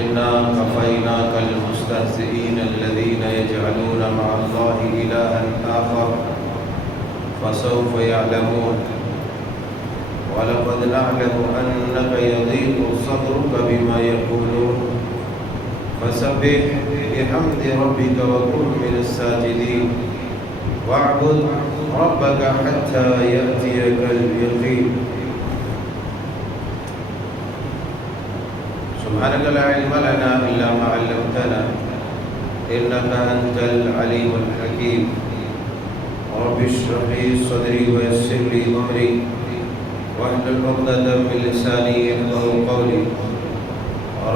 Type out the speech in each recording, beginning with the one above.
إنا كفيناك المستهزئين الذين يجعلون مع الله إلها آخر فسوف يعلمون ولقد نعلم أنك يضيق صدرك بما يقولون فسبح بحمد ربك وكن من الساجدين واعبد ربك حتى يأتيك اليقين سبحانك لا علم لنا إلا ما علمتنا إنك أنت العليم الحكيم رب اشرح لي صدري ويسر لي أمري واحلل عقدة من لساني يفقهوا قولي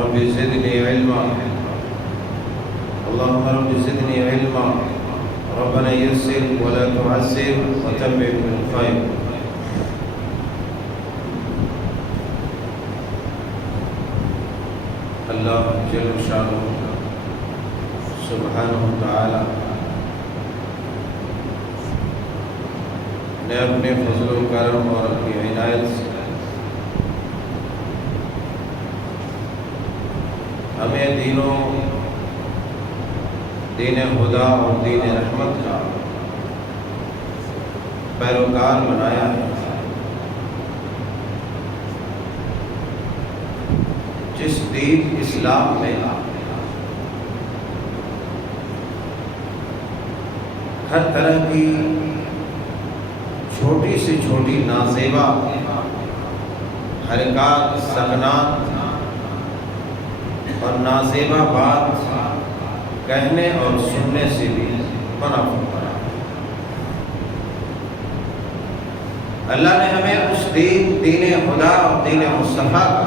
رب زدني علما اللهم رب زدني علما ربنا يسر ولا تعسر وتمم بالخير اللہ جل شانہ سبحانہ وتعالی نے اپنے فضل و کرم اور اپنی عنایت سے ہمیں دین خدا اور دین رحمت کا پیروکار بنایا ہے، جس دین اسلام میں ہر طرح کی چھوٹی سے چھوٹی نازیبا حرکات، سکنات اور نازیبا بات کہنے اور سننے سے بھی منع فرمایا۔ اللہ نے ہمیں اس دین خدا اور دین مصطفیٰ کا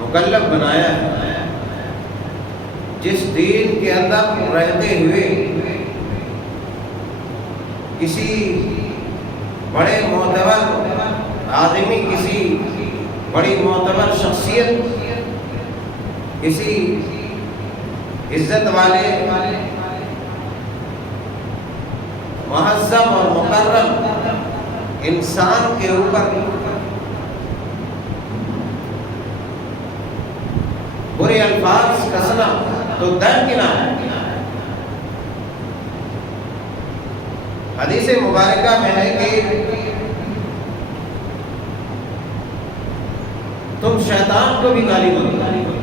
مکلف بنایا ہے، جس دین کے اندر رہتے ہوئے کسی بڑے معتبر آدمی، کسی بڑی معتبر شخصیت، کسی عزت والے مہذب اور مکرم انسان کے اوپر برے الفاظ کسنا تو درکنار ہے۔ حدیث مبارکہ میں ہے کہ تم شیطان کو بھی گالی مت دو۔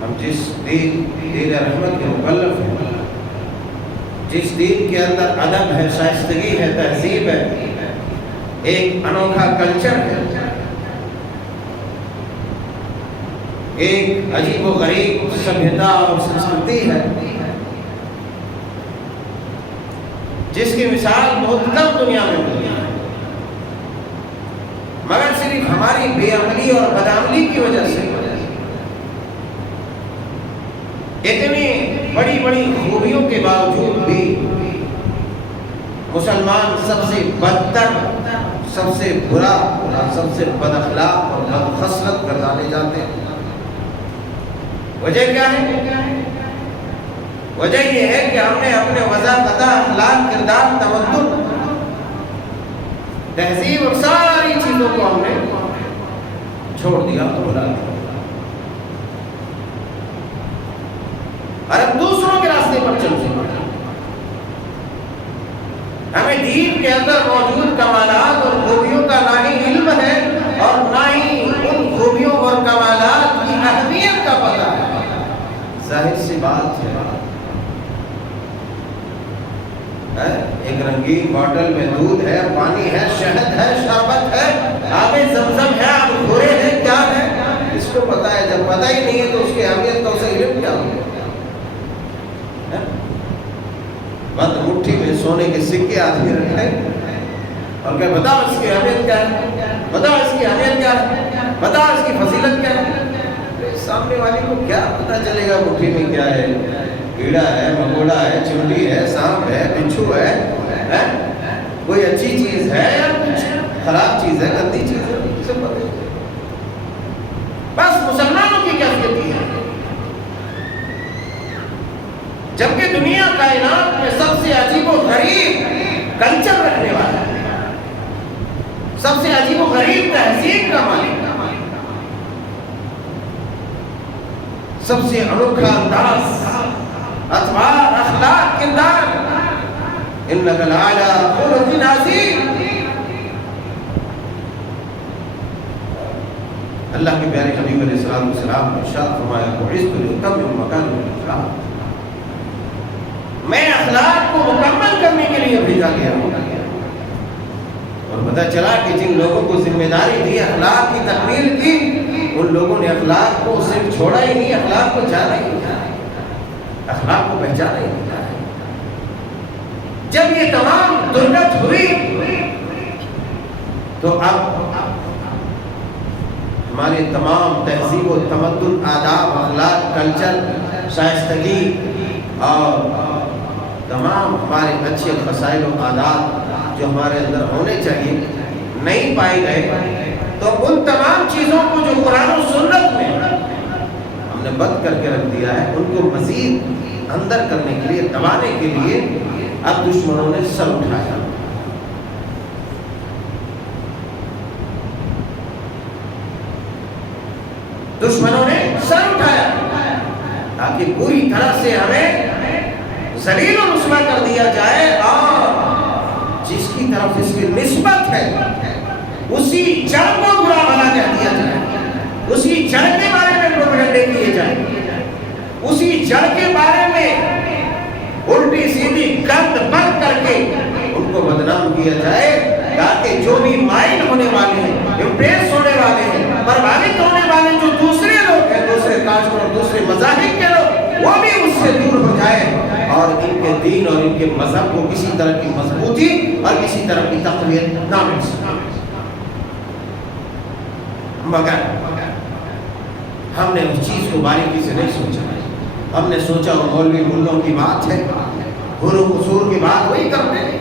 ہم جس دین رحمت کے مکلف ہیں، جس دین کے اندر ادب ہے، شائستگی ہے، تہذیب ہے، ایک انوکھا کلچر ہے، ایک عجیب و غریب سبھیتا اور سنسکرتی ہے، جس کی مثال بہت کم دنیا میں ملتی ہے، مگر صرف ہماری بے عملی اور بدعملی کی وجہ سے اتنی بڑی بڑی خوبیوں کے باوجود بھی مسلمان سب سے بدتر، سب سے برا، سب سے بد اخلاق اور بدخصلت گردانے جاتے ہیں۔ وجہ کیا ہے؟ وجہ یہ ہے کہ ہم نے اپنے وضاحت، اخلاق، کردار، تمدن، تہذیب اور ساری چیزوں کو ہم نے چھوڑ دیا، بھلا دیا، اور اب دوسروں کے راستے پر چل چکے۔ ہمیں دین کے اندر موجود کمالات اور خوبیوں کا نہ ہی علم ہے اور نہ ہی ان خوبیوں اور کمالات کی اہمیت کا پتہ ہے۔ ظاہر سی بات ہے، ایک رنگین بوتل میں دودھ ہے، پانی ہے، شہد ہے، شربت ہے، آب زمزم ہے، آب گھورے ہے، کیا ہے، اس کو پتہ ہے۔ جب پتہ ہی نہیں ہے تو اس کی اہمیت کا اسے علم کیا ہوگا؟ بند مٹھی میں سونے کے سکے آدمی رکھے اور کہ بتاؤ اس کی اہمیت کیا ہے، بتاؤ اس کی اہمیت کیا ہے، بتاؤ اس کی فضیلت کیا ہے۔ سامنے والے کو کیا پتہ چلے گا مٹھی میں کیا ہے؟ کیڑا ہے، مکوڑا ہے، چمڑی ہے، سانپ ہے، بچھو ہے، کوئی اچھی چیز ہے یا کچھ خراب چیز ہے، گندی چیز ہے، سب پتہ ہے۔ بس مسلمانوں کی کیفیت یہ ہے، جبکہ دنیا کائنات میں سب سے عجیب و غریب کلچر رکھنے والا ہے، سب سے عجیب و غریب تہذیب کا مالک، سب سے انوکھا انداز، اطوار، اخلاق، کردار، انک لعلی خلق عظیم۔ اللہ کے پیارے حبیب علیہ السلام نے ارشاد فرمایا بعثت لأتمم مکارم الاخلاق، میں اخلاق کو مکمل کرنے کے لیے بھیجا گیا ہوں۔ اور پتہ چلا کہ جن لوگوں کو ذمہ داری دی اخلاق کی تکمیل کی، ان لوگوں نے اخلاق کو صرف چھوڑا ہی نہیں، اخلاق کو جانا ہی نہیں، اخلاق کو پہچانا ہی نہیں۔ جب یہ تمام درگت ہوئی تو اب ہمارے تمام تہذیب و تمدن، آداب، اخلاق، کلچر، شائستگی اور تمام ہمارے اچھے خصائل و عادات جو ہمارے اندر ہونے چاہیے نہیں پائے گئے، تو ان تمام چیزوں کو جو قرآن و سنت میں ہم نے بند کر کے رکھ دیا ہے، ان کو مزید اندر کرنے کے لیے، دبانے کے لیے اب دشمنوں نے سر اٹھایا۔ دشمنوں نے سر اٹھایا تاکہ پوری طرح سے ہمیں ذلیل و رسوا کر دیا جائے، اور جس کی طرف اس کی نسبت ہے اسی جڑ کو برا بھلا کہہ دیا جائے، اسی جڑ کے بارے میں پروپیگنڈے کیے جائیں، اسی جڑ کے بارے میں الٹی سیدھی گند بند کر کے ان کو بدنام کیا جائے، تاکہ جو بھی مائل ہونے والے ہیں، امپریس ہونے والے ہیں، پربھاوت ہونے والے جو دوسرے لوگ ہیں، دوسرے کاسٹ اور دوسرے مذاہب کے لوگ، وہ بھی اس سے دور ہو جائے اور ان کے دین اور ان کے مذہب کو کسی طرح کی مضبوطی اور کسی طرح کی تقویت نہ مل سکے۔ مگر ہم نے اس چیز کو باریکی سے نہیں سوچا، ہم نے سوچا وہ مولوی ملوں کی بات ہے، حور و قصور کی بات وہی کرتے ہیں،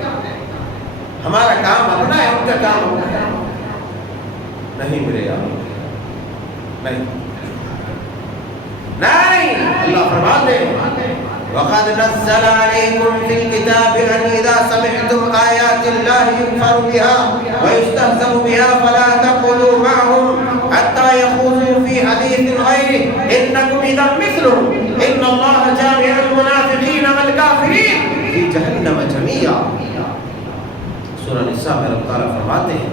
ہمارا کام اپنا ہے، ان کا کام اپنا ہے۔ نہیں میرے یار، نہیں نہیں، اللہ فرماتے ہیں وَقَدْ نَزَّلَ عَلَيْكُمْ فِي الْكِتَابِ أَنْ إِذَا سَمِعْتُمْ آيَاتِ اللَّهِ يُكْفَرُ بِهَا وَيُسْتَهْزَأُ بِهَا فَلَا تَقْعُدُوا مَعَهُمْ حَتَّى يَخُوضُوا فِي حَدِيثٍ غَيْرِهِ إِنَّكُمْ إِذًا مِثْلُهُمْ إِنَّ اللَّهَ جَامِعُ الْمُنَافِقِينَ وَالْكَافِرِينَ فِي جَهَنَّمَ جَمِيعًا۔ سورہ نساء میں رب تعالیٰ فرماتے ہیں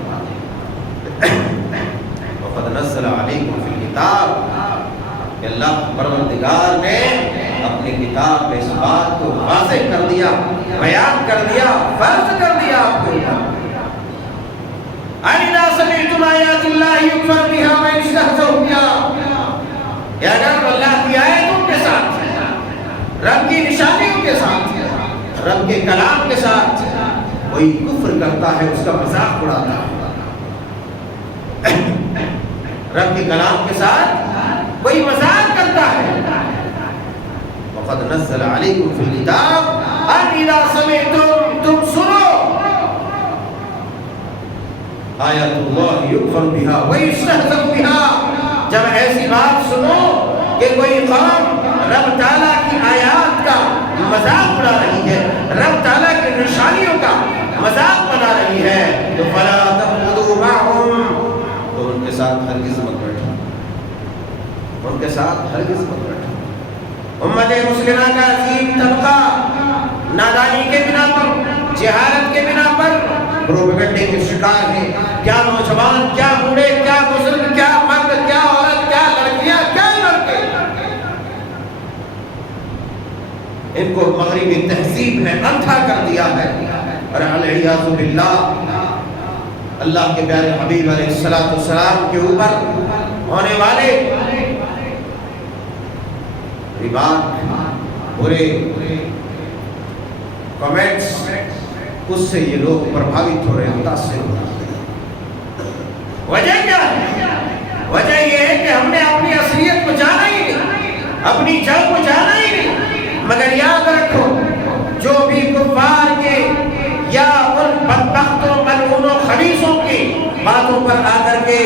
وَقَدْ نَزَّلَ عَلَيْكُمْ فِي الْكِتَابِ، کہ اللہ پروردگار نے اپنی کتاب میں اس بات کو واضح کر دیا، بیان کر دیا، فرض کر دیا آپ کو۔ اَإِذَا سَمِعْتُمْ آيَاتِ اللَّهِ يُكْفَرُ بِهَا وَيُسْتَهْزَأُ بِهَا، کہ اگر اللہ کی آیتوں کے ساتھ، رب کی نشانیوں کے ساتھ، رب کے کلام کے ساتھ کوئی کفر کرتا ہے، اس کا مذاق اڑاتا ہے، رب کے کلام کے ساتھ کوئی مذاق کرتا ہے، وَقَدْ نَزَّلَ عَلَيْكُمْ فِي الْكِتَابِ أَنْ إِذَا سَمِعْتُمْ، تم سنو آیات اللہ یکفر بہا وَيُسْتَهْزَأُ بِهَا، جب ایسی بات سنو کہ کوئی قوم رب تعالیٰ کی آیات کا مذاق اڑا رہی ہے، رب تعالیٰ کی نشانیوں کا مذاق بنا رہی ہے، تو فَلَا تَقْعُدُوا مَعَهُمْ، تو ان کے ساتھ ہرگز مت بیٹھو، ان کے ساتھ ہرگز مت بیٹھو۔ امت مسلمہ کا عظیم طبقہ نادانی کے بنا پر، جہالت کے بنا پر پروپیگنڈے کے شکار ہیں، کیا نوجوان، کیا بوڑھے، کیا بزرگ، کیا مرد، کیا عورت، کیا لڑکیاں، کیا لڑکے، ان کو مغربی تہذیب نے اندھا کر دیا ہے، اور العیاذ باللہ اللہ کے پیارے حبیب علیہ السلام کے اوپر ہونے والے ریمارک، برے کمنٹس، اس سے یہ لوگ پربھاوت ہو رہے ہیں، متاثر ہو رہے ہیں۔ وجہ کیا ہے؟ وجہ یہ ہے کہ ہم نے اپنی اصلیت کو جانا ہی نہیں، اپنی جڑ کو جانا ہی نہیں۔ مگر یاد رکھو، جو بھی کفار کے یا ان بدبختوں، ملعونوں، خبیثوں کی باتوں پر آ کر کے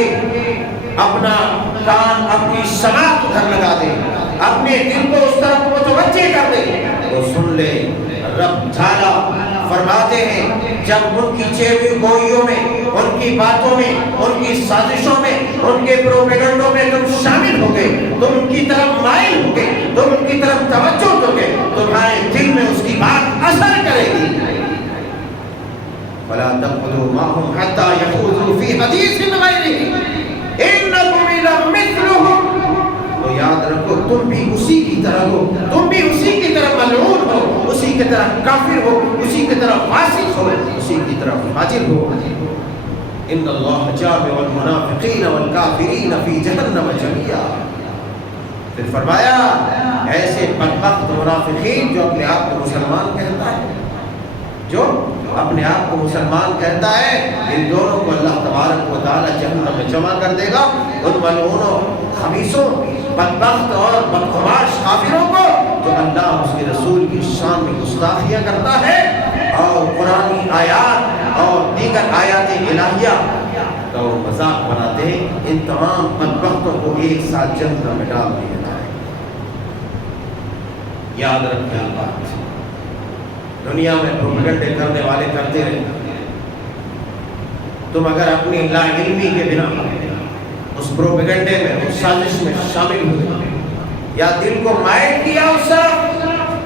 اپنا کان، اپنی سماعت ادھر لگا دے، اپنے دل کو اس طرف متوجہ کر دے، وہ سن لے۔ رب تعالیٰ فرماتے ہیں جب ان کی چیوی گوئیوں میں، ان کی باتوں میں، ان کی سازشوں میں ان کے پروپیگنڈوں میں تم شامل ہو گئے، تم ان کی طرف مائل ہو گئے، تم ان کی طرف توجہ دو گے، تمہارے دل میں اس کی بات اثر کرے گی۔ وَلَا تَقْعُدُوا مَعَهُمْ حَتَّى يَخُوضُوا فِي حَدِيثٍ غَيْرِهِ إِنَّكُمْ إِذًا مِثْلُهُمْ۔ تو یاد رکھو تم بھی اسی کی طرح ہو، تم بھی اسی کی طرح ملعون ہو، اسی کی طرح کافر ہو، اسی کی طرح فاسق ہو، اسی کی طرح فاجر ہو۔ ان اللہ جامع المنافقین والکافرین فی جہنم جميعا۔ پھر فرمایا ایسے بدبخت منافقین جو اپنے آپ کو مسلمان کہتا ہے، جو اپنے آپ کو مسلمان کہتا ہے، ان دونوں کو اللہ تبارک و تعالی جہنم میں جمع کر دے گا۔ ان ملعونوں، خبیثوں، بدبخت اور بدخواش کافروں کو جو اللہ اس کے رسول کی شان میں گستاخیاں کرتا ہے اور قرآنی آیات اور دیگر آیات الہیہ کا وہ مذاق بناتے ہیں، ان تمام بدبختوں کو ایک ساتھ جہنم میں ڈال دیا جائے۔ یاد رکھیں بات، دنیا میں پروپیگنڈے کرنے والے کرتے رہے، تم اگر اپنی لا علمی کے بنا اس پروپیگنڈے میں، اس سازش میں شامل ہوئے یا دل کو مائل کیا اس طرف،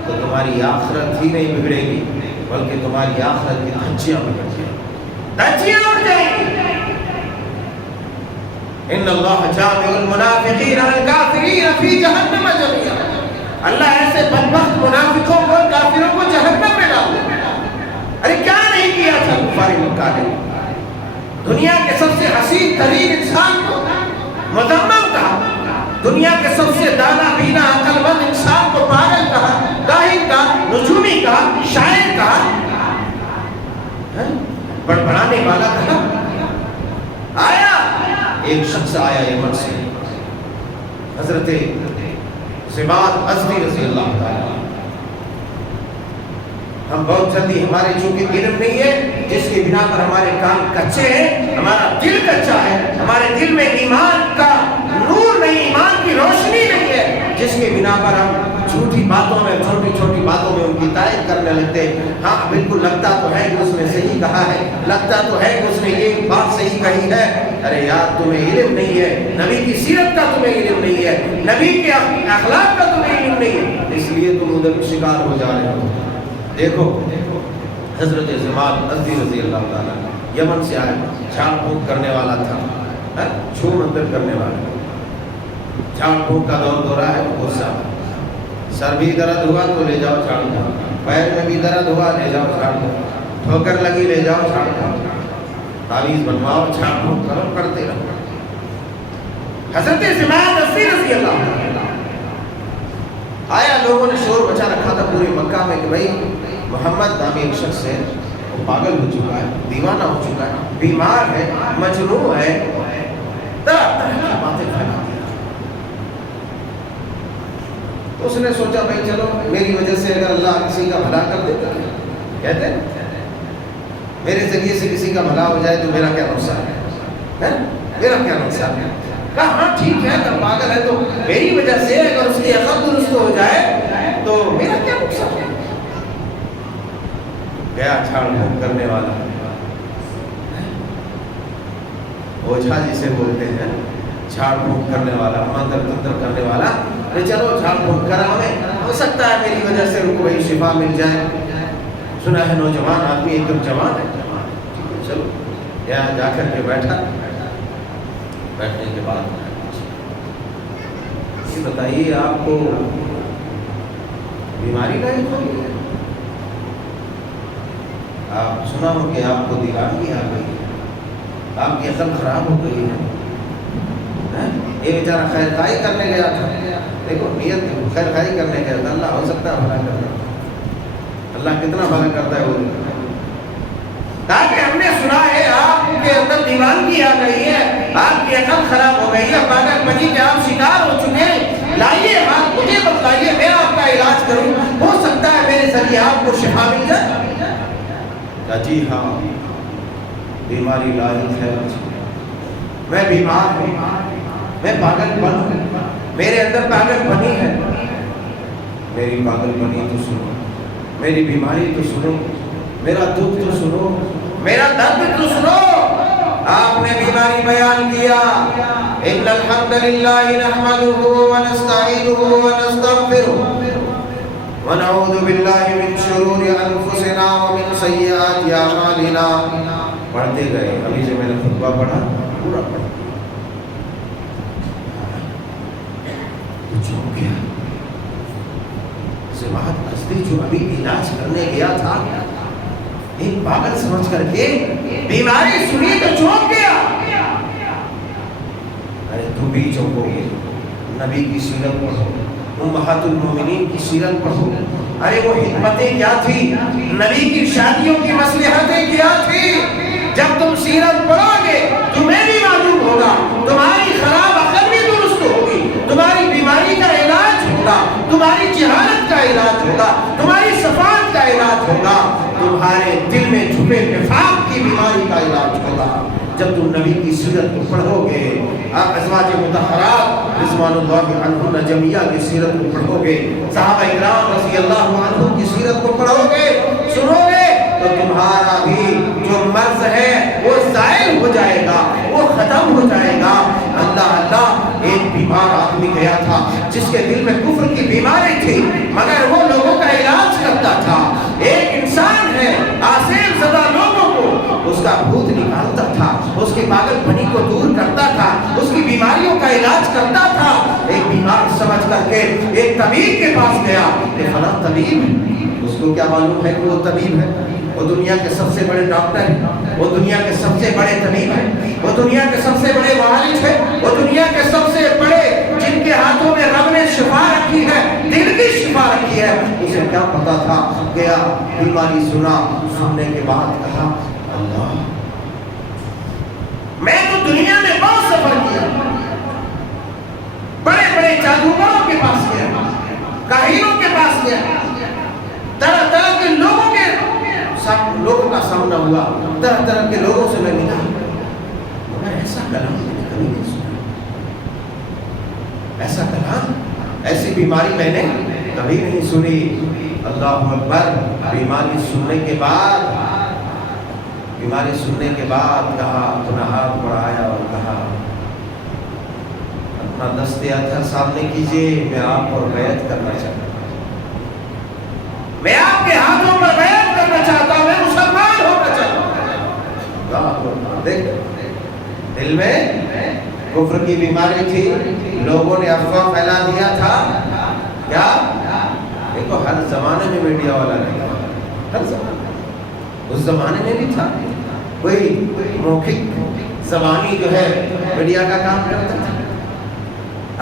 تو تمہاری آخرت ہی نہیں بگڑے گی بلکہ تمہاری آخرت کی دھجیاں بگڑ جائیں گی، دھجیاں اڑ جائیں گی۔ ان اللہ جامع المنافقین والکافرین فی جہنم جميعا۔ اللہ ایسے بدبخت منافقوں کو، کافروں کو جہنم میں ڈال دے۔ ارے کیا نہیں کیا تھا کفار مکہ نے؟ دنیا کے سب سے حسین ترین انسان کو مذمم کہا، دنیا کے سب سے دانا بینا عقل مند انسان کو پاگل کہا، کاہن کہا، نجومی کہا، شاعر کہا، بڑبڑانے والا کہا۔ آیا ایک شخص آیا یمن سے، حضرت زباد ازدی رضی اللہ تعالیٰ۔ ہم بہت جلدی، ہمارے چونکہ علم نہیں ہے جس کی بنا پر ہمارے کان کچے ہیں، ہمارا دل کچا ہے، ہمارے دل میں ایمان کا نور نہیں، ایمان کی روشنی نہیں ہے، جس کی بنا پر ہم جھوٹی باتوں میں، چھوٹی چھوٹی باتوں میں ان کی تائید کرنے لگتے ہیں۔ ہاں بالکل لگتا تو ہے کہ اس نے صحیح کہا ہے، لگتا تو ہے کہ اس نے یہ بات صحیح کہی ہے۔ ارے یار تمہیں علم نہیں ہے، نبی کی سیرت کا تمہیں علم نہیں ہے، نبی کے اخلاق کا تمہیں علم نہیں ہے، اس لیے تم ادھر شکار ہو جا رہے ہو۔ دیکھو حضرت زماد ازدی رضی اللہ تعالیٰ یمن سے آئے، جھاڑ پھونک کرنے والا تھا، چھو منتر کرنے والا، جھاڑ پھونک کا دور دورہ ہے، غصہ، سر بھی درد ہوا تو لے جاؤ جھاڑ پھونک، پیر میں بھی درد ہوا لے جاؤ جھاڑ پھونک، ٹھوکر لگی لے جاؤ جھاڑ پھونک، تعویذ بنواؤ جھاڑ پھونک کرو، کرتے رہو۔ حضرت زماد ازدی رضی اللہ تعالیٰ آیا، لوگوں نے شور بچا رکھا تھا پورے مکہ میں کہ بھائی محمد نامی ایک شخص ہے، وہ پاگل ہو چکا ہے، دیوانہ ہو چکا ہے، بیمار ہے، مجنون ہے، طرح طرح کی باتیں پھیلا دی۔ تو اس نے سوچا بھائی چلو میری وجہ سے اگر اللہ کسی کا بھلا کر دے تو کہتے ہیں میرے ذریعے سے کسی کا بھلا ہو جائے تو میرا کیا نقصان ہے، میرا کیا نقصان ہے؟ کہا ہاں ٹھیک ہے، اگر پاگل ہے تو میری وجہ سے اگر اس کی عقل درست ہو جائے تو میرا کیا نقصان ہے؟ گیا جھاڑ پھونک کرنے والا، اوجھا جسے بولتے ہیں، جھاڑ پھونک کرنے والا، منتر تنتر کرنے والا، چلو جھاڑ پھونک کرا، ہمیں ہو سکتا ہے میری وجہ سے ان کو وہی شفا مل جائے۔ سنا ہے نوجوان آدمی ایک دم جوان ہے، چلو یہاں جا کر کے بیٹھا، بیٹھنے کے بعد یہ بتائیے آپ کو بیماری لاحق ہو گئی ہے؟ آپ سنا ہو کہ آپ کو دیوانگی آ گئی ہے، آپ کی عقل خراب ہو گئی ہے، یہ بیچارہ خیر خائی کرنے گیا تھا، دیکھو نیت خیر خائی کرنے گیا تھا، اللہ ہو سکتا ہے بھلا کرنا، اللہ کتنا بھلا کرتا ہے وہ، تاکہ ہم نے سنا ہے آپ کے اندر دیوانگی آ گئی ہے، آپ کی عقل خراب ہو گئی ہے، پاگل پنی کے آپ شکار ہو چکے ہیں، لائیے آپ مجھے بتلائیے، میں آپ کا علاج کروں، ہو سکتا ہے میرے ذریعے آپ کو شفا مل جائے۔ جی ہاں بیماری لاحق ہے، میں بیمار ہوں، میں پاگل پن ہوں، میرے اندر پاگل پنی ہے، میری پاگل پنی تو سنو، میری بیماری تو سنو، میرا دکھ تو سنو، میرا درد تو سنو۔ آپ نے بیماری بیان کیا، إن الحمد لله نحمده ونستعينه ونستغفره ونعوذ بالله من شرور أنفسنا ومن سيئات أعمالنا. پڑھتے گئے. ابھی جو میں نے خطبہ پڑھا پورا پڑھا. جو گیا سماعت اصلی جو ابھی علاج کرنے گیا تھا ایک پاگل سمجھ کر کے بیماری سنی تو چونک گیا. ارے تم بھی چونکو گے. نبی کی سیرت پڑھو, امہات المومنین کی سیرت پڑھو. ارے وہ حکمتیں کیا تھی, نبی کی شادیوں کی مصلحتیں کیا تھی. جب تم سیرت پڑھو گے تمہیں بھی معلوم ہوگا, تمہاری خراب عقل بھی درست ہوگی, تمہاری بیماری کا علاج ہوگا, تمہاری جہالت کا علاج ہوگا, تمہاری صفات کا علاج ہوگا, تمہارے دل میں چھپے نفاق کی بیماری کا علاج ہوگا. جب تم نبی کی سیرت کو پڑھو گے, ازواج مطہرات رضوان اللہ عنہن جمیعہ کی سیرت کو پڑھو گے, صحابہ کرام رضی اللہ عنہم کی سیرت کو پڑھو گے, سنو گے, تو تمہارا بھی جو مرض ہے وہ زائل ہو جائے گا, وہ ختم ہو جائے گا. اللہ اللہ, ایک بیمار آدمی گیا تھا جس کے دل میں کفر کی بیماری تھی, مگر وہ لوگوں کا علاج کرتا تھا. ایک انسان ہے آسیب زدہ لوگوں کو اس کا بھوت نکالتا تھا, اس کی پاگل پنی کو دور کرتا تھا, اس کی بیماریوں کا علاج کرتا تھا. ایک بیمار سمجھ کر کے ایک طبیب کے پاس گیا, کہ فلاں طبیب, اس کو کیا معلوم ہے کہ وہ طبیب ہے, وہ دنیا کے سب سے بڑے ڈاکٹر ہیں, وہ دنیا کے سب سے بڑے طبیب ہیں, وہ دنیا کے سب سے بڑے معالج ہیں, وہ دنیا کے سب سے بڑے جن کے ہاتھوں میں رب نے شفا رکھی ہے, دل کی شفا رکھی ہے. اسے کیا پتا تھا, گیا بیماری سنا, سننے کے بعد کہا اللہ میں تو دنیا میں بہت سفر کیا, بڑے بڑے جادوگروں کے پاس گیا, کاہنوں کے پاس گیا, طرح طرح کے لوگوں کا سامنا ہوا, طرح طرح کے لوگوں سے میں ملا, مگر ایسا کلام میں نے کبھی نہیں سنا. ایسا کلام, ایسی بیماری میں نے کبھی نہیں سنی. اللہ اکبر. بیماری سننے کے بعد کہا, اپنا ہاتھ بڑھایا اور کہا اپنا دست اطہر سامنے کیجئے, میں آپ پر بیعت کرنا چاہتا ہوں, میں آپ کے ہاتھوں پر بیعت کرنا چاہتا ہوں, میں مسلمان ہونا چاہتا ہوں. دیکھ, دل میں کفر کی بیماری تھی, لوگوں نے افواہ پھیلا دیا تھا. کیا دیکھو, ہر زمانے میں میڈیا والا نہیں, ہر زمانے, اس زمانے میں بھی تھا کوئی موخک زبانی جو ہے میڈیا کا کام کرتا تھا.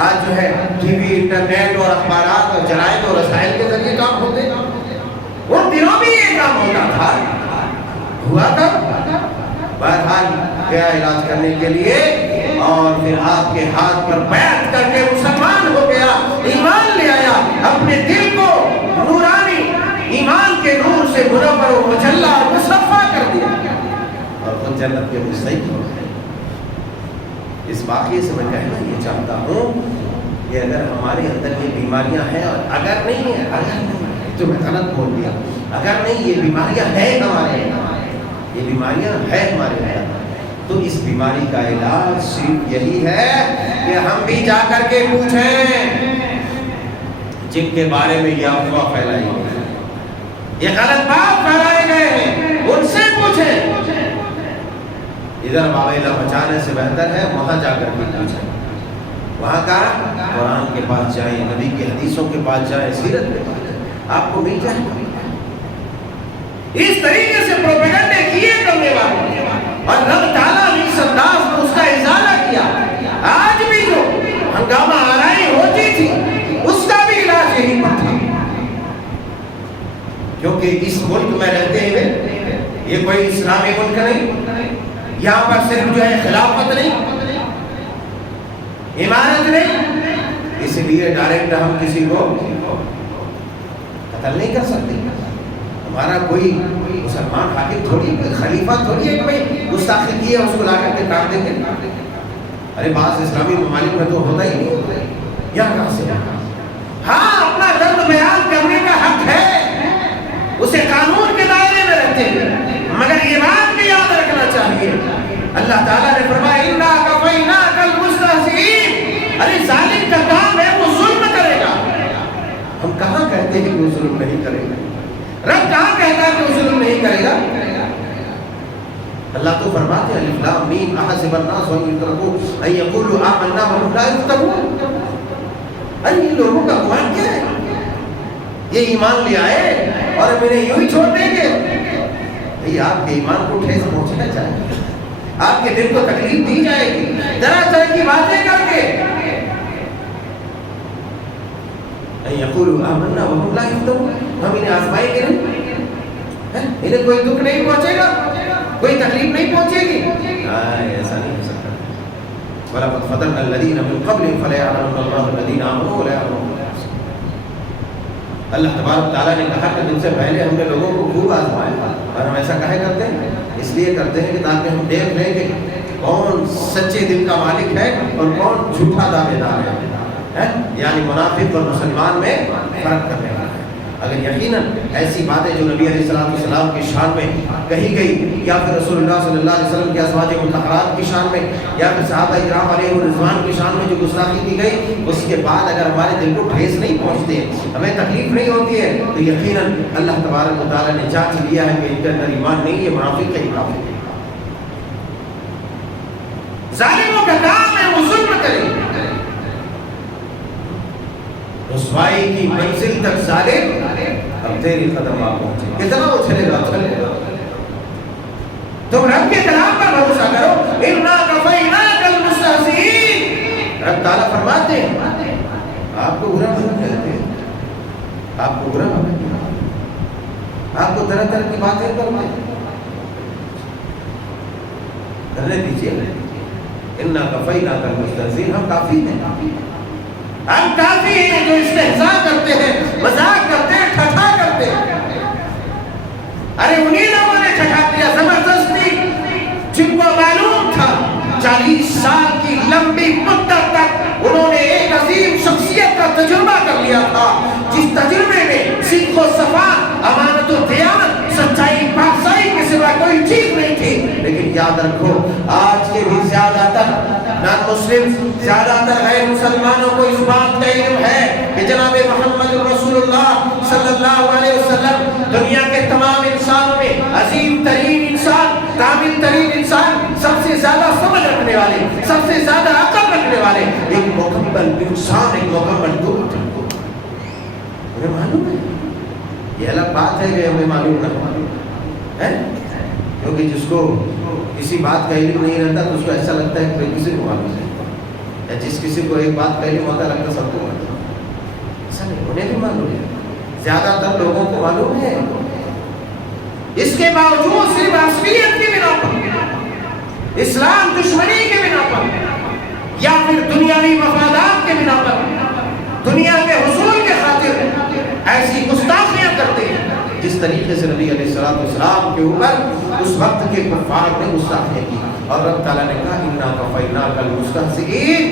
آج جو ہے ٹی وی, انٹرنیٹ اور اخبارات اور جرائد اور رسائل کے ذریعے کام ہوتے ہیں. وہ دنوں بھی یہ کام ہوتا تھا, ہوا تھا. بہرحال گیا علاج کرنے کے لیے, اور پھر آپ کے ہاتھ پر بیعت کر کے مسلمان ہو گیا, ایمان لے آیا, اپنے دل کو نورانی ایمان کے نور سے منور و مجلہ اور مصفا کر دیا, اور خود جنت کے مستحق ہو گئے. اس واقعے سے میں کہنا یہ چاہتا ہوں کہ اگر ہمارے اندر یہ بیماریاں ہیں, اور اگر نہیں ہے, تو میں غلط بول دیا, اگر نہیں یہ بیماریاں ہیں ہمارے, یہ بیماریاں ہیں ہمارے اندر, تو اس بیماری کا علاج صرف یہی ہے کہ ہم بھی جا کر کے پوچھیں جن کے بارے میں یہ افواہ پھیلائی گئی, یہ غلط بات پھیلائے گئے ہیں, ان سے پوچھیں. ادھر واویلا بچانے سے بہتر ہے وہاں جا کر کے پوچھیں. وہاں کا قرآن کے پاس جائیں, نبی کی حدیثوں کے پاس جائیں, سیرت کے پاس جائیں, آپ کو مل جائے گا. اس طریقے سے پروپیگنڈے کیے کرنے والے, اور رب تعالیٰ نے اس انداز میں اس کا ازالہ کیا. آج بھی جو ہنگامہ آرائی ہوتی تھی اس کا بھی علاج یہی پر تھا, کیونکہ اس ملک میں رہتے ہوئے یہ کوئی اسلامی ملک نہیں, یہاں پر صرف جو ہے خلافت نہیں, امارت نہیں, اس لیے ڈائریکٹ ہم کسی کو قتل نہیں کر سکتے. ہمارا کوئی مسلمان حاکم تھوڑی, خلیفہ تھوڑی ہے کہ بھائی گستاخی کی ہے اس کو لا کر کے کاٹ دیں گے. ارے بعض اسلامی ممالک میں تو ہوتا ہی نہیں, یہاں کہاں سے. ہاں, اپنا درد بیان کرنے کا حق ہے, اسے قانون کے دائرے میں رہتے ہیں, مگر یہ بات بھی یاد رکھنا چاہیے. اللہ تعالیٰ نے فرمایا اِنَّا كَفَيْنَاكَ الْمُسْتَهْزِئِينَ رب کہاں کہتا ہے کہ وہ ظلم نہیں کرے گا؟ اللہ تو فرماتے ہیں الف لام میم احسب الناس ان يتركوا ان يقولوا آمنا وهم لا يفتنون. ارے ان لوگوں کا گمان کیا ہے؟ یہ ایمان لے آئے اور اب انہیں یوں ہی چھوڑ دیں گے؟ بھئی آپ کے ایمان کو ٹھیس پہنچنا چاہیے، آپ کے دل کو تکلیف دی جائے گی طرح طرح کی باتیں کر کے. ان يقولوا آمنا وهم لا يفتنون، ہم انہیں آزمائیں گے نہیں، انہیں کوئی دکھ نہیں پہنچے گا، کوئی تکلیف نہیں پہنچے گی. ایسا نہیں ہو سکتا. وَلَقَدْ فَتَنَّا الَّذِينَ مِن قَبْلِهِمْ فَلَيَعْلَمَنَّ اللَّهُ الَّذِينَ آمَنُوا وَلَيَعْلَمَنَّ الْفَاسِقِينَ. اللہ تبارک تعالیٰ نے کہا کہ ان سے پہلے ہم نے لوگوں کو خوب آزمایا، اور ہم ایسا کہے کرتے ہیں، اس لیے کرتے ہیں کہ تاکہ ہم دیکھ لیں کہ کون سچے دل کا مالک ہے اور کون جھوٹا دعوے دار ہے، یعنی منافق اور مسلمان میں فرق کرنے والا ہے. اگر یقیناً ایسی باتیں جو نبی علیہ السلام کی شان میں کہی گئی، یا پھر رسول اللہ صلی اللہ علیہ وسلم کی ازواج مطہرات کی شان میں، یا پھر صحابہ کرام علیہ الرضوان کی شان میں جو گستاخی کی گئی، اس کے بعد اگر ہمارے دل کو ٹھیس نہیں پہنچتے، ہمیں تکلیف نہیں ہوتی ہے، تو یقیناً اللہ تبارک و تعالیٰ نے جانچ لیا ہے کہ ان کے اندر ایمان نہیں ہے، منافق ہے، کافر ہے. ظالموں کا کام ہے وہ ظلم کریں، رسوائی کی منزل تک ظالم اب تیری قدم آ پہنچے. کتنا وہ چلے گا؟ تم رب کے کلام پر بھروسہ کرو. اِنَّا كَفَيْنَاكَ الْمُسْتَهْزِئِينَ. رب تعالیٰ فرماتے ہیں آپ کو برا بھلا کہتے ہیں، آپ کو برا بھلا، آپ کو طرح طرح کی باتیں کرتے ہیں، کرنے دیجیے. اِنَّا كَفَيْنَاكَ الْمُسْتَهْزِئِينَ. ہم کافی ہیں، ہم کافی ہیں جو استہزاء کرتے ہیں، مذاق کرتے ہیں، ٹھٹھا کرتے ہیں. ارے انہی لوگوں نے ٹھٹھا کیا زبردستی جن کو معلوم تھا 40 سال کی لمبی مدت تک انہوں نے ایک عظیم شخصیت کا تجربہ کر لیا تھا، جس تجربے میں صدق و صفا، امانت و دیانت، سچائی پاکسائی کے سوا کوئی چیز نہیں تھی. لیکن یاد رکھو آج کے بھی زیادہ تر نان مسلم، زیادہ تر غیر مسلمانوں کو اس بات کا علم ہے کہ جناب محمد رسول اللہ صلی اللہ علیہ وسلم دنیا کے تمام انسانوں میں عظیم ترین انسان، کامل ترین انسان، سب سے زیادہ سمجھ رکھنے والے، سب سے زیادہ عقل رکھنے والے، ایک مکمل انسان، ایک مکمل دوست. ہمیں معلوم ہے، یہ الگ بات ہے کہ ہمیں معلوم نہ ہے، کیونکہ جس کو کسی بات کا علم نہیں رہتا تو اس کو ایسا لگتا ہے کہ کسی کو معلوم نہیں، یا جس کسی کو ایک بات کا علم ہوتا لگتا سب کو معلوم. ایسا نہیں، انہیں بھی معلوم ہے، زیادہ تر لوگوں کو معلوم ہے. اس کے باوجود صرف عصبیت کی بنا پر، اسلام دشمنی کے بنا پر، یا پھر دنیاوی مفادات کے بنا پر، دنیا کے حصول کے خاطر ایسی گستاخیاں کرتے ہیں جس طریقے سے نبی علیہ السلام کے اوپر اس وقت کے کفار نے گستاخیاں کی. اور رب تعالیٰ نے کہا اِنَّا كَفَيْنَاكَ الْمُسْتَهْزِئِينَ.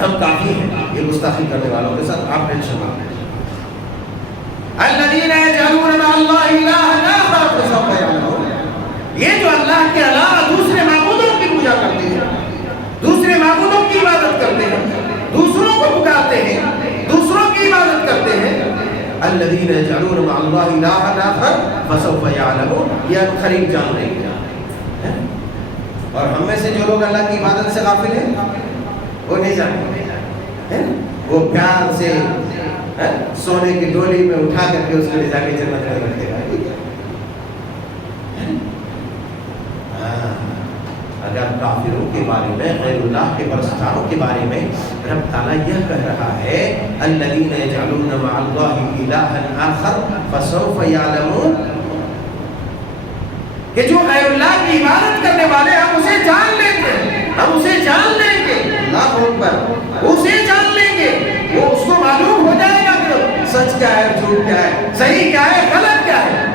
ہم کافی ہیں یہ گستاخی کرنے والوں کے ساتھ. آپ ٹینشن نہ لیں. الَّذِينَ يَجْعَلُونَ مَعَ اللَّهِ إِلَٰهًا آخَرَ فَسَوْفَ يَعْلَمُونَ. یہ جو اللہ کے علاوہ دوسرے معبودوں کی پوجا کرتے ہیں، دوسرے معبودوں کی عبادت کرتے ہیں، دوسروں کو پکارتے ہیں، دوسروں کی عبادت کرتے ہیں. الذين يجعلون مع الله إلها آخر فسوف يعلمون. یہ ہم قریب جان لیں گے. اور ہم میں سے جو لوگ اللہ کی عبادت سے غافل ہیں وہ نہیں جانتے، وہ پیار سے سونے کی ڈولی میں اٹھا کر کے اس کو لے جا کے جنت میں رکھ دے گا. اگر کافروں کے بارے میں، غیر اللہ کے پرستاروں کے بارے میں رب تعالیٰ یہ کہہ رہا ہے الذین یجعلون مع اللہ الہا آخر فسوف یعلمون، کہ جو غیر اللہ کی عبادت کرنے والے ہم اسے جان لیں گے، ہم اسے جان لیں گے. اللہ اکبر. اسے جان لیں گے، وہ اس کو معلوم ہو جائے گا کہ سچ کیا ہے، جھوٹ کیا ہے، صحیح کیا ہے، غلط کیا ہے.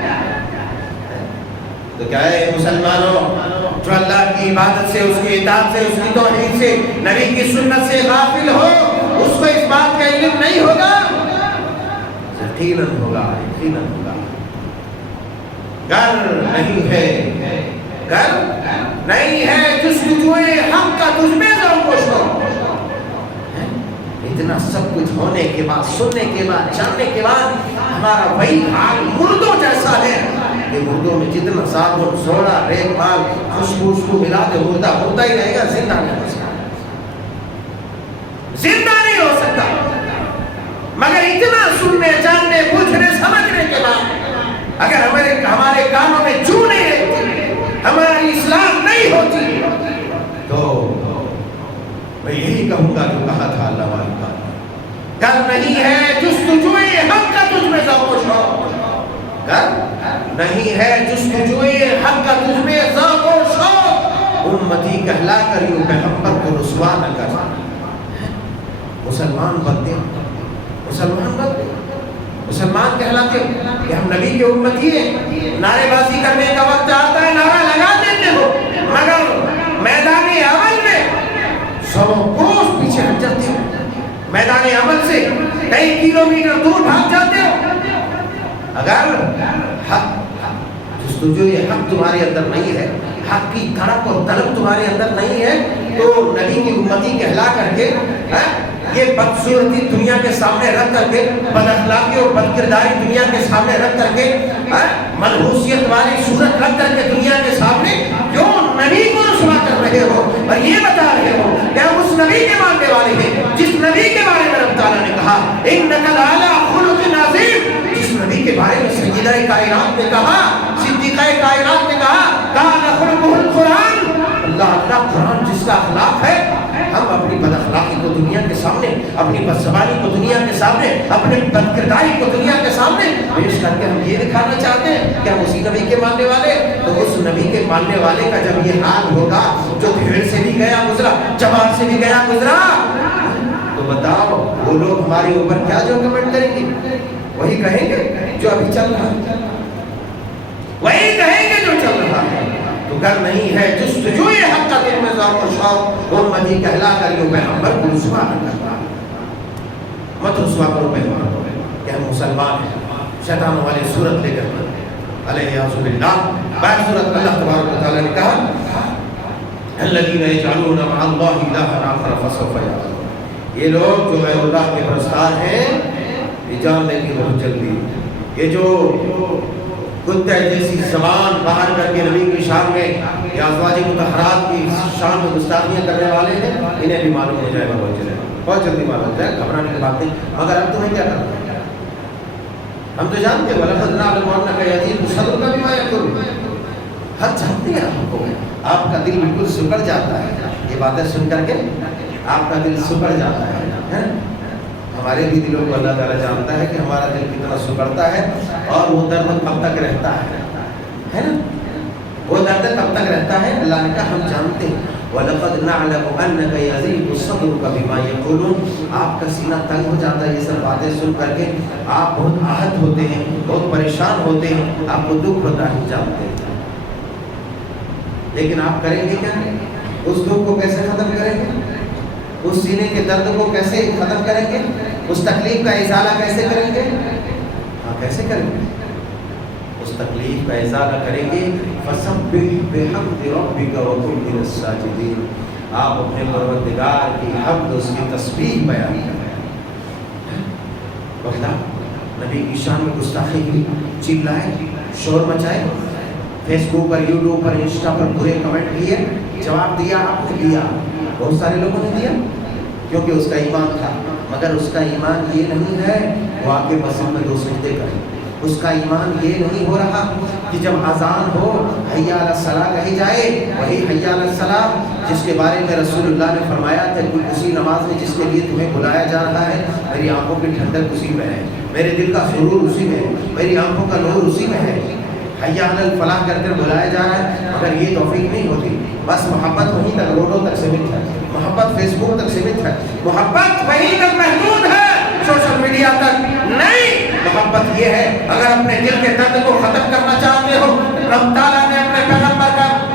تو کیا ہے مسلمانوں جو اللہ کی عبادت سے، اس کی اطاعت سے، اس کی توحید سے، نبی کی سنت سے غافل ہو، اس کو اس بات کا علم نہیں ہوگا؟ یقیناً ہوگا، یقیناً ہوگا. گر نہیں ہے، گر نہیں ہے جستجوئے حق کا تجھ میں ذوق و شوق. اتنا سب کچھ ہونے کے بعد، سننے کے بعد، جاننے کے بعد ہمارا وہی حال مردوں جیسا ہے کہ مردوں میں جتنا صابن، سوڈا، ریت مال، خوشبو ملا کے مردہ ہوتا ہی رہے گا، زندہ نہیں ہو سکتا، زندہ نہیں ہو سکتا۔ مگر اتنا سننے، جاننے، بوجھنے، سمجھنے کے بعد اگر ہمارے کانوں میں جو نہیں رہتی، ہماری اصلاح نہیں ہوتی، تو میں یہی کہوں گا جو کہا تھا اللہ والے کا، گر نہیں ہے جستجوئے حق کا تجھ میں ذوق و شوق، گر نہیں ہے جستجوئے حق کا تجھ میں ذوق و شوق، امتی کہلا کر یوں پیغمبر کو رسوا نہ کر۔ مسلمان بنتے ہیں، مسلمان کہلاتے کہ ہم نبی کے امتی ہیں، نعرے بازی کرنے کا وقت آتا ہے نعرہ لگا دیتے ہو، مگر میدان عمل میں 100 کوس پیچھے ہٹ جاتے ہو، میدان عمل سے کئی کلومیٹر دور بھاگ جاتے ہو۔ اگر حق جستجو یہ حق تمہارے اندر نہیں ہے، حق کی تڑپ اور طلب تمہارے اندر نہیں ہے، تو نبی کی امتی کہلا کر کے یہ بدصورتی دنیا کے سامنے رکھ کر کے، بد اخلاقی اور بد کرداری دنیا کے سامنے رکھ کر کے، منحوسیت والی صورت رکھ کر کے دنیا کے سامنے کیوں نبی کو رسوا کر رہے ہو اور یہ بتا رہے ہو کہ ہم اس نبی کے ماننے والے ہیں جس نبی کے بارے میں رب تعالیٰ نے کہا انک لعلی خلق عظیم، جس نبی کے بارے میں سیدہ کائنات نے کہا، صدیقہ کائنات نے کہا کان خلقہ القرآن، اللہ قرآن جس کا اخلاق ہے، ہم اپنی بد اخلاقی کو دنیا کے سامنے، اپنی بد زبانی کو دنیا کے سامنے، اپنی بد کرداری کو دنیا کے سامنے پیش کر کے ہم یہ دکھانا چاہتے ہیں کہ ہم اسی نبی کے ماننے والے، تو اس نبی کے ماننے والے کا جب یہ حال ہوگا جو بھیڑ سے بھی گیا گزرا، جوان سے بھی گیا گزرا، تو بتاؤ وہ لوگ ہمارے اوپر کیا جو کمنٹ کریں گے؟ وہی کہیں گے جو ابھی چل رہا ہے، وہی کہیں گے جو چل رہا ہے۔ تو گر نہیں ہے جستجوئے حق کا دل میں ذوق و شوق، امتی کہلا کر یوں پیغمبر کو رسوا نہ کر، مت رسوا کرو پیغمبر کو کہ ہم مسلمان ہیں، شیطان والے صورت لے کر علیہ باللہ۔ بعد صورت اللہ تبارک و تعالیٰ نے کہا الذین یجعلون مع اللہ الہا آخر فسوف یعلمون، یہ لوگ جو غیر اللہ کے پرستار ہیں یہ جان لیں گے بہت جلدی، یہ جو کتے جیسی زبان باہر کر کے نبی کی شان میں یا ازواج مطہرات کی شان میں گستاخیاں کرنے والے ہیں، انہیں بھی معلوم ہو جائے گا بہت جلدی معلوم ہو جائے گا، گھبرانے کی بات نہیں۔ مگر اب تمہیں کیا کرنا ہے؟ ہم تو جانتے ہیں وَلَقَدْ نَعْلَمُ أَنَّكَ يَضِيقُ صَدْرُكَ بِمَا يَقُولُونَ، ہم جانتے ہیں آپ کو، آپ کا دل بالکل سکڑ جاتا ہے یہ باتیں سن کر کے، آپ کا دل سکڑ جاتا ہے۔ ہمارے بھی دلوں کو اللہ تعالیٰ جانتا ہے کہ ہمارا دل کتنا سکڑتا ہے اور وہ درد کب تک رہتا ہے نا، وہ درد کب تک رہتا ہے۔ اللہ نے کہا ہم جانتے ہیں وَلَقَدْ نَعْلَمُ أَنَّكَ يَضِيقُ صَدْرُكَ بِمَا يَقُولُونَ، آپ کا سینہ تنگ ہو جاتا ہے یہ سب باتیں سن کر کے، آپ بہت آہت ہوتے ہیں، بہت پریشان ہوتے ہیں، آپ کو دکھ ہوتا ہے، جانتے ہیں، لیکن آپ کریں گے کیا؟ اس دکھ کو کیسے ختم کریں گے؟ اس سینے کے درد کو کیسے ختم کریں گے؟ اس تکلیف کا ازالہ کیسے کریں گے؟ ہاں کیسے کریں گے؟ اس تکلیف کا ازالہ کریں گے فَسَبِّحْ بِحَمْدِ رَبِّكَ وَكُن مِّنَ السَّاجِدِينَ، آپ اپنے پروردگار کی حمد، اس کی تسبیح بیان کریں۔ بندہ نبی کی شان میں گستاخی کی، چلائے، شور مچائے، فیس بک پر، یوٹیوب پر، انسٹا پر برے کمنٹ کیے، جواب دیا، آپ نے دیا، بہت سارے لوگوں نے دیا کیونکہ اس کا ایمان تھا، مگر اس کا ایمان یہ نہیں ہے وہ آ کے مسجد میں 2 سجدے کرے، اس کا ایمان یہ نہیں ہو رہا کہ جب اذان ہو حی علی الصلاۃ کہی جائے، وہی حی علی الصلاۃ جس کے بارے میں رسول اللہ نے فرمایا تھا کہ اسی نماز میں جس کے لیے تمہیں بلایا جا رہا ہے، میری آنکھوں کی ٹھنڈک اسی میں ہے، میرے دل کا سرور اسی میں ہے، میری آنکھوں کا نور اسی میں ہے، حی علی الفلاح کر بلایا جا رہا ہے، مگر یہ توفیق نہیں ہوتی، بس محبت وہیں تک، روڈوں تک سمت ہے، محبت فیس بک تک سمت ہے، محبت وہیں تک محدود ہے، سوشل میڈیا تک نہیں۔ محبت یہ ہے اگر اپنے دل کے درد کو ختم کرنا چاہتے ہو، رب تعالیٰ نے اپنے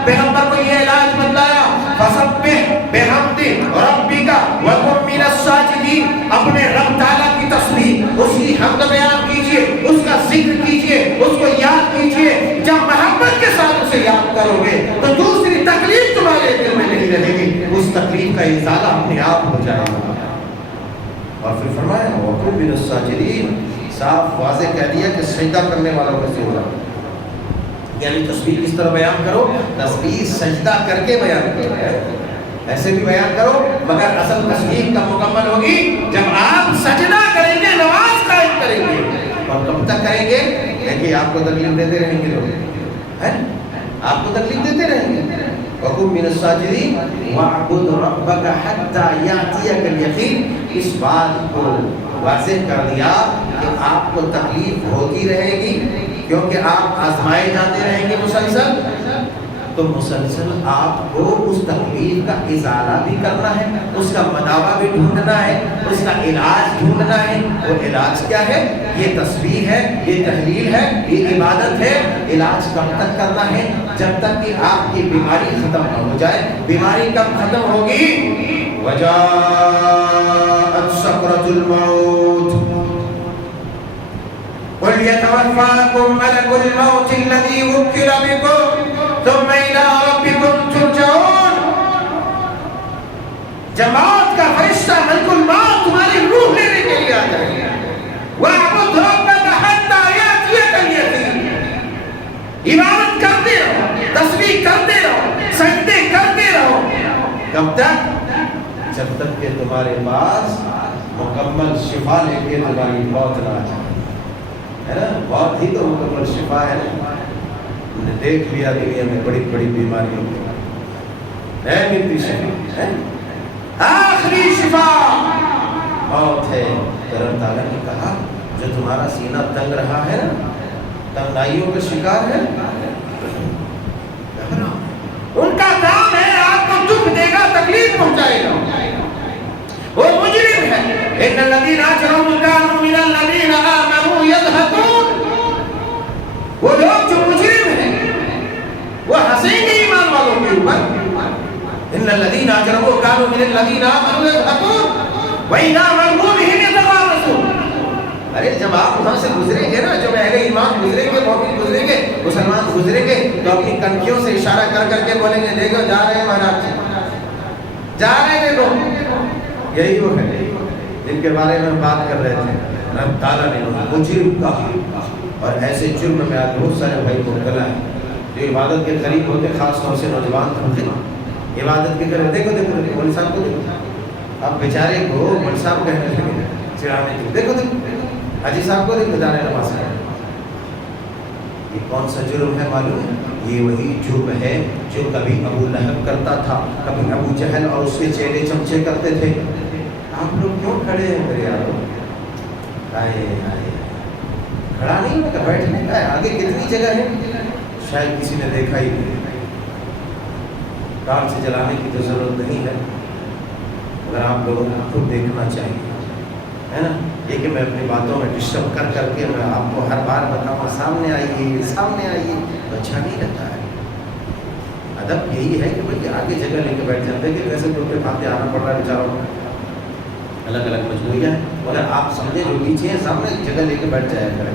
پیغمبر کو یہ علاج بتلایا فَسَبِّحْ بِحَمْدِ رَبِّكَ وَكُن مِّنَ السَّاجِدِينَ، اپنے رب تعالیٰ کی تسبیح، اس کی حمد بیان کیجئے، اس کا ذکر کیجئے، اس کو یاد کیجئے۔ جب محبت کے ساتھ اسے یاد کرو گے تو دوسری تکلیف تمہارے دل میں نہیں رہے گی، اس تکلیف کا ازالہ اپنے آپ ہو جائے گا۔ اور پھر فرمایا وَقُمْ مِنَ السَّاجِدِينَ، صاف واضح کہہ دیا کہ سجدہ کرنے والوں میں سے ہو رہا، یعنی تسبیح کس طرح بیان کرو؟ تسبیح سجدہ کر کے بیان کرو، ایسے بھی بیان کرو، مگر اصل تسبیح کب مکمل ہوگی؟ جب آپ سجدہ کریں گے، نماز قائم کریں گے۔ اور کب تک کریں گے؟ دیکھیے آپ کو تکلیف دیتے رہیں گے لوگ، ہے آپ کو تکلیف دیتے رہیں گے۔ وَقُمْ مِنَ السَّاجِدِينَ وَاعْبُدْ رَبَّكَ حَتَّى يَأْتِيَكَ الْيَقِينُ، اس بات کو واضح کر دیا کہ آپ کو تکلیف ہوتی رہے گی کیونکہ آپ آزمائے جاتے رہیں گے مسلسل، تو مسلسل آپ کو اس تکلیف کا ازالہ بھی کرنا ہے، اس کا مداوا بھی ڈھونڈنا ہے، اس کا علاج ڈھونڈنا ہے۔ وہ علاج کیا ہے؟ یہ تسبیح ہے، یہ تحلیل ہے، یہ عبادت ہے۔ علاج کب تک کرنا ہے؟ جب تک کہ آپ کی بیماری ختم نہ ہو جائے۔ بیماری کب ختم ہوگی؟ وَجَاءَتْ سَكْرَةُ الْمَوْتِ قُلْ يَتَوَفَّاكُم مَلَكُ الْمَوْتِ الَّذِي وُكِّلَ بِكُمْ ثُمَّ إِلَىٰ رَبِّكُمْ تُرْجَعُونَ، جب موت کا فرشتہ ملک الموت تمہاری روح لینے کے لیے آ جائے گا، وَاعْبُدْ رَبَّكَ حَتَّىٰ يَأْتِيَكَ الْيَقِينُ، عبادت کرتے رہو، تسبیح کرتے رہو، سجدے کرتے رہو، کب تک؟ جب تک کہ تمہارے پاس مکمل شفا لے کے تمہاری موت نہ آ جائے، ہے نا؟ بہت ہی تو مکمل شفا ہے نا، نے دیکھ لیا دنیا میں بڑی بڑی بیماریوں کو، نہیں ملتی شفا، آخری شفا موت ہے۔ اللہ تعالیٰ نے کہا جو تمہارا سینہ تنگ رہا ہے نا، تنگائیوں کا شکار ہے، ان کا کام ہے آپ کو دکھ دے گا، تکلیف پہنچائے گا، وہ مجرم ہے۔ ان الذین اجرموا كانوا من الذین آمنوا يضحكون، وہ لوگ جو مجرم ہیں وہ ہنسیں گے ایمان والوں کے اوپر۔ ان الذین اجرموا كانوا من الذین آمنوا يضحكون وإذا مروا بهم يتغامزون۔ ارے جب آپ وہاں سے گزریں گے نا، جب اہل ایمان گزریں گے، مومن گزریں گے، مسلمان گزریں گے، تو اپنی کنکھیوں سے اشارہ کر کر کے بولیں گے دیکھو جا رہے ہیں مہاراج جی، جا رہے ہیں دیکھو۔ یہی وہ ہے جن کے بارے میں بات کر رہے تھے، رب تعالیٰ نے مجرم کہا، اور ایسے جرم میں آج بہت سارے بھائی مبتلا ہیں جو عبادت کے قریب ہوتے، خاص طور سے نوجوان طبقے عبادت کے قریب۔ دیکھو دیکھو دیکھو مولوی صاحب کو دیکھو، اب بیچارے کو مولوی صاحب کہنے لگے چڑھانے کے، دیکھو دیکھو حاجی صاحب کو دیکھو جا رہے ہیں نماز پڑھنے۔ یہ کون سا جرم ہے معلوم ہے؟ یہ وہی جرم ہے جو کبھی ابو لہب کرتا تھا، کبھی ابو جہل اور اس کے چیلے چمچے کرتے تھے۔ آپ لوگ کیوں کھڑے ہیں میرے یارو؟ آئے آئے، کھڑا نہیں ہوگا، بیٹھنے کا ہے، آگے کتنی جگہ ہے، شاید کسی نے دیکھا ہی نہیں۔ کار سے جلانے کی تو ضرورت نہیں ہے، اگر آپ لوگوں کو خود دیکھنا چاہیے، ہے نا؟ یہ کہ میں اپنی باتوں میں ڈسٹرب کر کر کے میں آپ کو ہر بار بتاؤں سامنے آئیے سامنے آئیے، تو اچھا نہیں لگتا ہے۔ ادب یہی ہے کہ بھائی آگے جگہ لے کے بیٹھ جاتے ہیں، کہ ویسے تو کے پاتے آنا پڑ رہا ہے بیچاروں کو، الگ الگ مجبوریاں ہیں، مگر آپ سمجھے جو پیچھے ہیں سامنے جگہ لے کے بیٹھ جایا کریں۔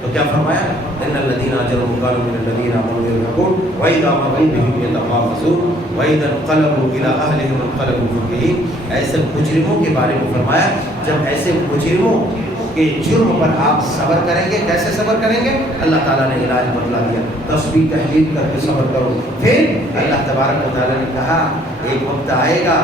تو کیا فرمایا؟ ان الذین اجرموا كانوا من الذین آمنوا يضحكون واذا مروا بهم يتغامزون واذا انقلبوا الى اهلهم انقلبوا فكهين۔ ایسے مجرموں کے بارے میں فرمایا جب ایسے مجرموں کے جرم پر آپ صبر کریں گے، کیسے صبر کریں گے؟ اللہ تعالیٰ نے علاج بتلا دیا، تسبیح تحلیل کر کے صبر کرو۔ پھر اللہ تبارک و تعالیٰ نے کہا ایک وقت آئے گا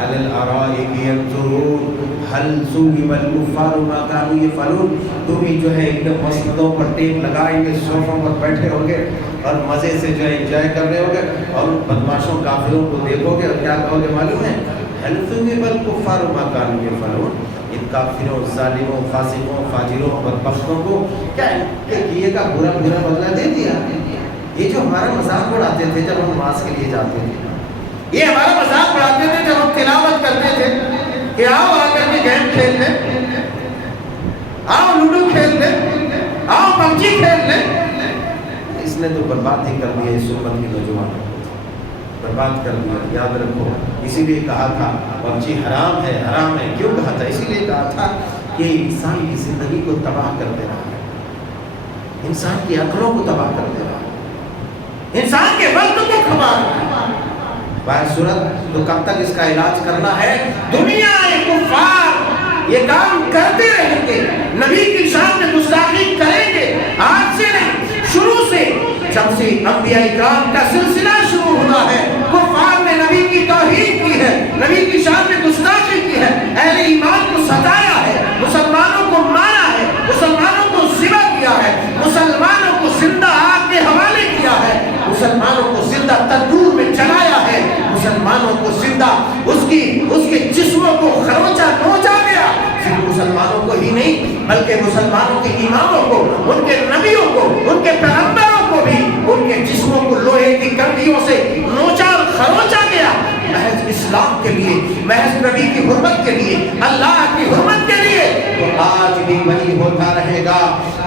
علی الارائک ینظرون هل ثوب الکفار ما كانوا يفعلون، تم ہی جو ہے ایک مسجدوں پر ٹیپ لگائیں گے، صوفوں پر بیٹھے ہوں گے اور مزے سے جو ہے انجوائے کر رہے ہوں گے، اور بدماشوں کافروں کو دیکھو گے اور کیا کہو گے معلوم ہے؟ هل ثوب الکفار ما كانوا يفعلون، ان کافروں، ظالموں، فاسقوں، فاجروں، بدبختوں کو کیا کیے کا برا برا بدلہ دے دیا۔ یہ جو ہمارا مذاق اڑاتے تھے جب ہم نماز کے لیے جاتے تھے، یہ ہمارا مذاق اڑاتے تھے جب ہم تلاوت کرتے تھے کہ آؤ آ کر کے گیم کھیل لیں، آؤ لوڈو کھیل لیں، آؤ پبجی کھیل لیں، اس نے تو برباد ہی کر دیا اس امت کی نوجوانوں کو، برباد کر دیا۔ یاد رکھو اسی لیے کہا تھا پبجی حرام ہے، حرام ہے، کیوں کہا تھا؟ اسی لیے کہا تھا کہ انسان کی زندگی کو تباہ کر دے رہا ہے، انسان کی عقلوں کو تباہ کر دے رہا ہے، انسان کے وقت کو کھپا رہا ہے۔ باہر صورت تو کب تک اس کا علاج کرنا ہے؟ دنیا کفار یہ کام کرتے رہیں گے، نبی کی شان میں گستاخی کریں گے، آج سے نہیں شروع سے، جب سے انبیاء کرام کا سلسلہ شروع ہوا ہے کفار نے نبی کی توہین کی ہے، نبی کی شان میں گستاخی کی ہے، اہل ایمان کو ستایا ہے، مسلمانوں کو مارا ہے، مسلمانوں کو ذبح کیا ہے، مسلمانوں کو زندہ آگ کے حوالے کیا ہے، مسلمانوں کو زندہ تندور میں جلایا ہے، مسلمانوں کو زندہ اس کے جسموں کو خروچا نوچا گیا، صرف مسلمانوں کو ہی نہیں بلکہ مسلمانوں کے اماموں کو، ان کے نبیوں کو، ان کے پیغمبروں کو بھی ان کے جسموں کو لوہے کی کندیوں سے نوچا اور خروچا گیا، محض اسلام کے لیے، محض نبی کی حرمت کے لیے، اللہ کی حرمت کے لیے۔ تو آج بھی وہی ہوتا رہے گا،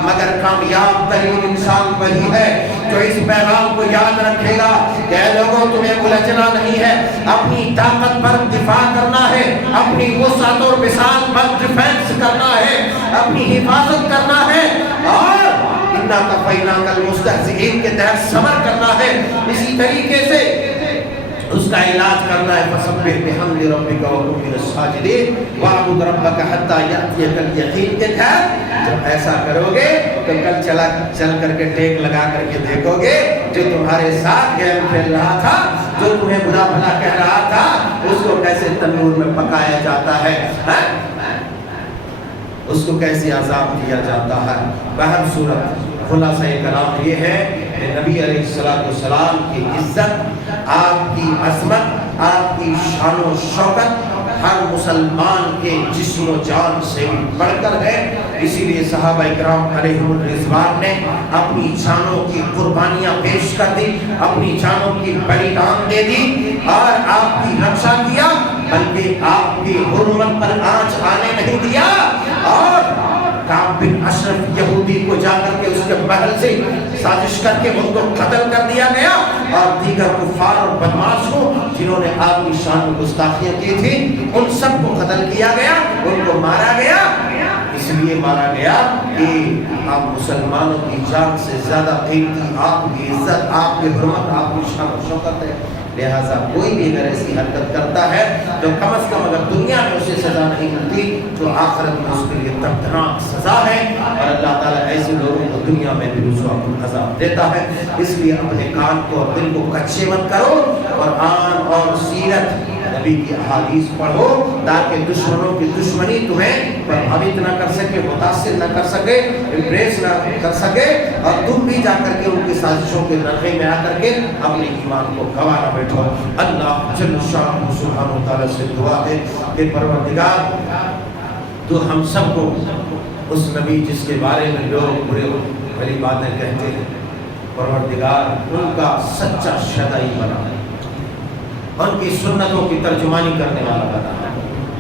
مگر کامیاب ترین انسان وہی ہے جو اس پیغام کو یاد رکھے گا کہ اے لوگوں تمہیں الجھنا نہیں ہے، اپنی طاقت پر دفاع کرنا ہے، اپنی وسعت اور وسعت پر ڈیفینس کرنا ہے، اپنی حفاظت کرنا ہے، اور اِنَّا كَفَيْنَاكَ الْمُسْتَهْزِئِينَ کے تحت صبر کرنا ہے، اسی طریقے سے اس کا علاج کرنا ہے۔ فَسَبِّحْ بِحَمْدِ رَبِّكَ وَكُن مِّنَ السَّاجِدِينَ وَاعْبُدْ رَبَّكَ حَتَّىٰ يَأْتِيَكَ الْيَقِينُ کے تحت جب ایسا کرو گے تو کل چل کر کے ٹیک لگا کر کے دیکھو گے جو تمہارے ساتھ گیم کھیل رہا تھا، جو تمہیں برا بھلا کہہ رہا تھا، اس کو کیسے تنور میں پکایا جاتا ہے، اس کو کیسے عذاب دیا جاتا ہے۔ بہر صورت خلاصہ کلام یہ ہے کہ نبی علیہ السلام کی عزت، آپ کی عظمت، آپ کی شان و شوکت ہر مسلمان کے جسم و جان سے بڑھ کر ہے، اسی لیے صحابہ کرام علیہم الرضوان نے اپنی جانوں کی قربانیاں پیش کر دی، اپنی جانوں کی بلیدان دے دی اور آپ کی رکشا کیا، بلکہ آپ کی حرمت پر آنچ آنے نہیں دیا، اور کعب بن اشرف یہودی کو جا کر کے اس کے محل سے سازش کر کے ان کو قتل کر دیا گیا، اور دیگر کفار اور بدماش کو جنہوں نے آپ کی شان میں گستاخیاں کی تھی ان سب کو قتل کیا گیا، ان کو مارا گیا، اس لیے مارا گیا کہ آپ مسلمانوں کی جان سے زیادہ قیمتی آپ کی عزت، آپ کی حرمت، آپ کی شان و شوکت ہے، لہٰذا کوئی بھی اگر ایسی حرکت کرتا ہے تو کم از کم اگر دنیا میں اسے سزا نہیں ملتی تو آخرت میں اس کے لیے دردناک سزا ہے، اور اللہ تعالیٰ ایسے لوگوں کو دنیا میں بھی رسوا عذاب دیتا ہے۔ اس لیے اپنے کان کو اور دل کو کچے مت کرو، قرآن اور سیرت نبی کی احادیث پڑھو تاکہ دشمنوں کی دشمنی تمہیں پربھاوت نہ کر سکے، متاثر نہ کر سکے، امپریس نہ کر سکے، اور تم بھی جا کر کے ان کی سازشوں کے نرغے میں آ کر کے اپنے ایمان کو گنوا نہ بیٹھو۔ اللہ جل شانہ سبحانہ وتعالیٰ سے دعا ہے کہ پروردگار تو ہم سب کو اس نبی جس کے بارے میں لوگ برے بھلی باتیں کہتے ہیں، پروردگار ان کا سچا شدائی بنا، ان کی سنتوں کی ترجمانی کرنے والا بنا،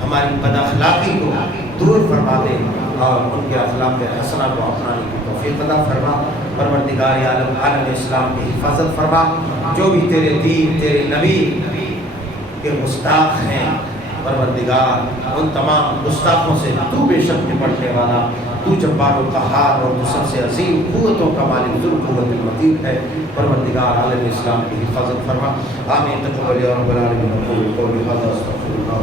ہماری بد اخلاقی کو دور فرما دے اور ان کے اخلاق حسنہ کو اپنانے کی توفیق عطا فرما۔ پروردگار عالم اسلام کی حفاظت فرما، جو بھی تیرے دین، تیرے نبی کے گستاخ ہیں، پروردگار ان تمام گستاخوں سے تو بے شک نپٹنے والا، تو جبار و قہار اور تو سب سے عظیم قوتوں کا مالک ذو القوت المتین ہے، پروردگار عالم اسلام کی حفاظت فرما۔ آمین۔ تقبل یا رب العالمین۔ قولی ھذا استغفر اللہ۔